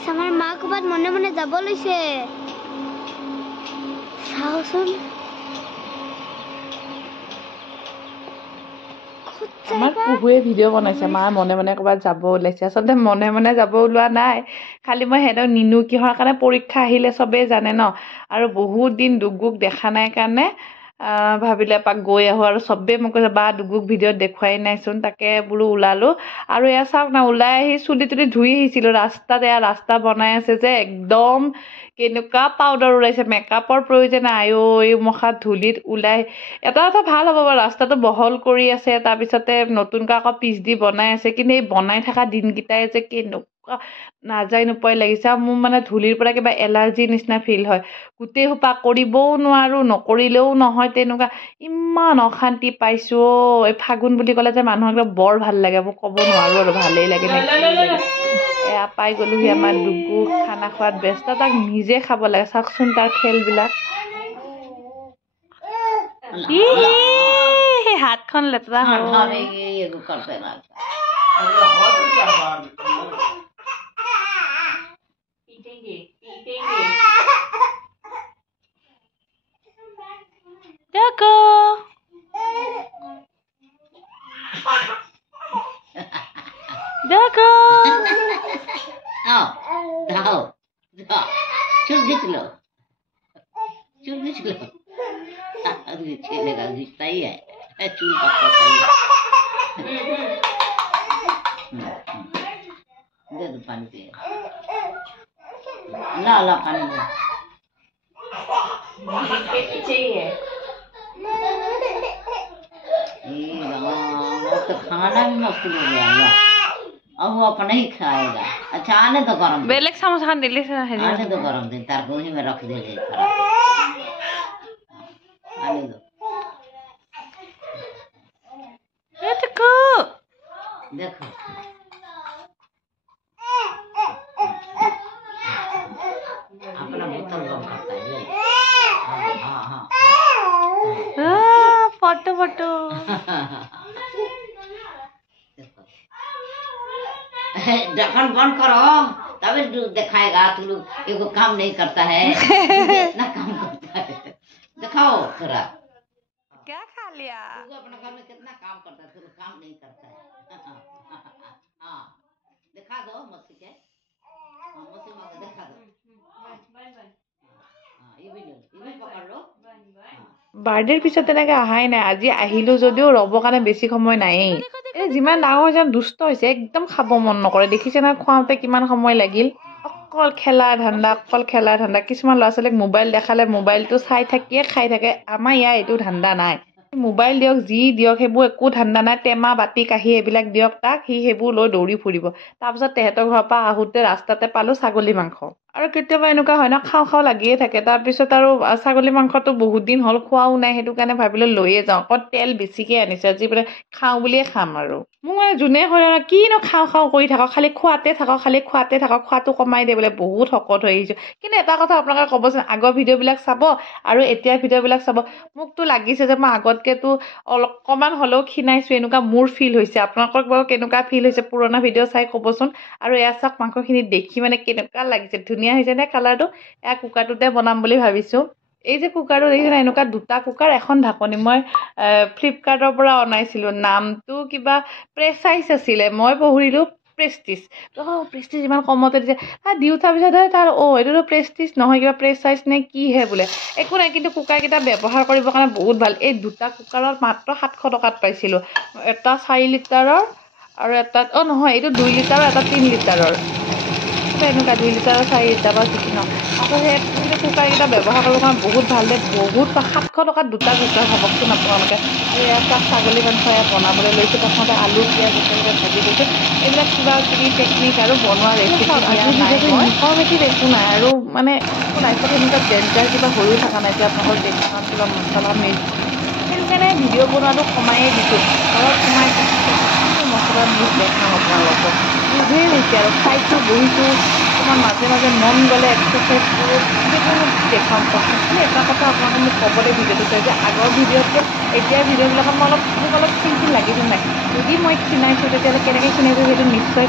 Guys আমার মা কবাত মনে মনে যাব লৈছে চাওচোন আমার পুহুয়ে ভিডিও বনাইছে মা মনে মনে কবাত যাব ওলাইছে আসলে মনে মনে যাব ওলোৱা নাই খালি মই হেডক নিনু কিহৰ কাৰণে পৰীক্ষা আহিলে সবে জানে ন আৰু বহুত দিন দুগুক দেখা নাই কাৰণে ভাবিলে পাক গৈ আহো আৰু সবে মোক কৈছে বা দুগুক ভিডিঅ দেখুৱাই নাইচোন তাকে বোলো ওলালো আৰু এয়া চাওক না ওলাই আহি চুলি তুলি ধুই আহিছিলো ৰাস্তাত এয়া ৰাস্তা বনাই আছে যে একদম কেনেকুৱা পাউডাৰ ওলাইছে মেকআপৰ প্ৰয়োজন নাই এই মুখাত ধূলিত ওলাই এটা ভাল হ'ব বাৰু ৰাস্তাটো বহল কৰি আছে তাৰপিছতে নতুনকৈ আকৌ পিচ দি বনাই আছে কিন্তু এই বনাই থকা দিনকেইটাই যে কেনেকুৱা নাযায় নোপোৱাই লাগিছে মোৰ মানে ধূলিৰ পৰা কিবা এলাৰ্জি নিচিনা ফিল হয় গোটেই সোপা কৰিবও নোৱাৰো নকৰিলেও নহয় তেনেকুৱা ইমান অশান্তি পাইছো এই ফাগুন বুলি ক'লে যে মানুহক বৰ ভাল লাগে মোক ক'ব নোৱাৰো আৰু ভালেই লাগে এয়া পাই গ'লোহি আমাৰ দুগু খানা খোৱাত ব্যস্ত তাক নিজে খাব লাগে চাওকচোন তাৰ খেলবিলাক হাতখন লেতেৰা হ'ল Doko. Doko. Oh, no. Chul gitlo. अभी चलेगा दिखता ही है चूल पक्का सही दे दो पानी पे ला पानी दे पीछे ही है तो खाना भी मुश्किल हो गया ला अब वो अपने ही खाएगा अच्छा आने तो गरम बेलेग समोसा खाने ले आने तो गरम दे तार को ही में रख दे आने दो देखो देखो अपना बोतल बंद करता है हाँ फोटो ढक्कन बंद करो तभी दिखाएगा तू लोग एगो काम नहीं करता है इतना काम करता है दिखाओ थोड़ा क्या खा लिया तू अपने घर में कितना काम करता है तू काम नहीं करता है हाँ दिखा दो मस्ती के मस्ती मत दिखा दो ये भी पकड़ लो বাৰ্থডেৰ পিছত তেনেকৈ অহাই নাই আজি আহিলোঁ যদিও ৰ'বৰ কাৰণে বেছি সময় নায়েই এই যিমান ডাঙৰ হৈছে দুষ্ট হৈছে একদম খাব মন নকৰে দেখিছে নহয় খুৱাওঁতে কিমান সময় লাগিল অকল খেলাৰ ধান্দা কিছুমান ল'ৰা ছোৱালীক মোবাইল দেখালে মোবাইলটো চাই থাকিয়ে খাই থাকে আমাৰ ইয়াৰ এইটো ধান্দা নাই মোবাইল দিয়ক যি দিয়ক সেইবোৰ একো ধান্দা নাই টেমা বাতি কাঁহী এইবিলাক দিয়ক তাক সি সেইবোৰ লৈ দৌৰি ফুৰিব তাৰপিছত তেহেঁতৰ ঘৰৰ পৰা আহোঁতে ৰাস্তাতে পালোঁ ছাগলী মাংস আৰু কেতিয়াবা এনেকুৱা হয় ন খাওঁ লাগিয়ে থাকে তাৰপিছত আৰু ছাগলী মাংসটো বহুত দিন হ'ল খোৱাও নাই সেইটো কাৰণে ভাবিলোঁ লৈয়ে যাওঁ অকণ তেল বেছিকৈ আনিছে আজি মানে খাওঁ বুলিয়ে খাম আৰু মোক মানে যোনে হয় কিনো খাওঁ কৰি থাকক খালি খোৱাতে থাকক খোৱাটো কমাই দিয়ে বোলে বহুত শকত হৈ আহিছোঁ কিন্তু এটা কথা আপোনালোকে ক'বচোন আগৰ ভিডিঅ'বিলাক চাব আৰু এতিয়াৰ ভিডিঅ'বিলাক চাব মোকতো লাগিছে যে মই আগতকৈতো অকণমান হ'লেও ক্ষীণাইছোঁ এনেকুৱা মোৰ ফিল হৈছে আপোনালোকক বাৰু কেনেকুৱা ফিল হৈছে পুৰণা ভিডিঅ' চাই ক'বচোন আৰু এয়া চাওক মাংসখিনি দেখি মানে কেনেকুৱা লাগিছে ধুনীয়া হৈছে নে কালাৰটো এয়া কুকাৰটোতে বনাম বুলি ভাবিছোঁ এই যে কুকাৰটো দেখিছে এনেকুৱা দুটা কুকাৰ এখন ঢাকনি মই ফ্লিপকাৰ্টৰ পৰা অনাইছিলোঁ নামটো কিবা প্ৰেচাইজ আছিলে মই পঢ়িলোঁ প্ৰেষ্টিজ প্ৰেষ্টিজ ইমান কমতে দিছে দি উঠাৰ পিছতহে তাৰ এইটোতো প্ৰেষ্টিজ নহয় কিবা প্ৰেচাইজ নে কিহে বোলে একো নাই কিন্তু কুকাৰকেইটা ব্যৱহাৰ কৰিবৰ কাৰণে বহুত ভাল এই দুটা কুকাৰত মাত্ৰ 700 টকাত পাইছিলোঁ এটা 4 লিটাৰৰ আৰু এটা নহয় এইটো 2 লিটাৰ এটা 3 লিটাৰৰ এনেকুৱা 2 লিটাৰ 4 লিটাৰ বা যিকি ন আকৌ সেই কুকাৰকেইটা ব্যৱহাৰ কৰিবৰ কাৰণে বহুত ভাল দে বহুত 700 টকাত দুটা কুকাৰ ভাবকচোন আপোনালোকে আৰু এটা ছাগলী মাংস বনাবলৈ লৈছোঁ প্ৰথমতে আলু পিঁয়াজ একেলগে ভাজি লৈছোঁ এইবিলাক কিবা কিবি টেকনিক আৰু বনোৱা ৰেচিপি ইনফৰ্মেটিভ একো নাই আৰু মানে লাইফত এনেকুৱা ডেঞ্জাৰ কিবা হৈও থকা নাই যে আপোনালোকৰ দেখাত কিবা মছলা মিক্স সেইটো কাৰণে ভিডিঅ' বনোৱাটো কমায়েই দিছোঁ ঘৰত সোমাই মছলা মিক্স দেখাম আপোনালোকক বুজেই হৈছে আৰু খাইছোঁ বহিছোঁ অকণমান মাজে মন গ'লে এক্সাৰচাইজ কৰোঁ সেইবোৰ দেখাম কিন্তু এটা কথা আপোনালোকে মোক ক'বলৈ ভিডিঅ'টো চাই যে আগৰ ভিডিঅ'তকৈ এতিয়াৰ ভিডিঅ'বিলাকত মই মোক অলপ চিম্পুল লাগিছে নাই যদি মই ক্ষীণাইছোঁ তেতিয়াহ'লে কেনেকৈ ক্ষীণাইছোঁ সেইটো নিশ্চয়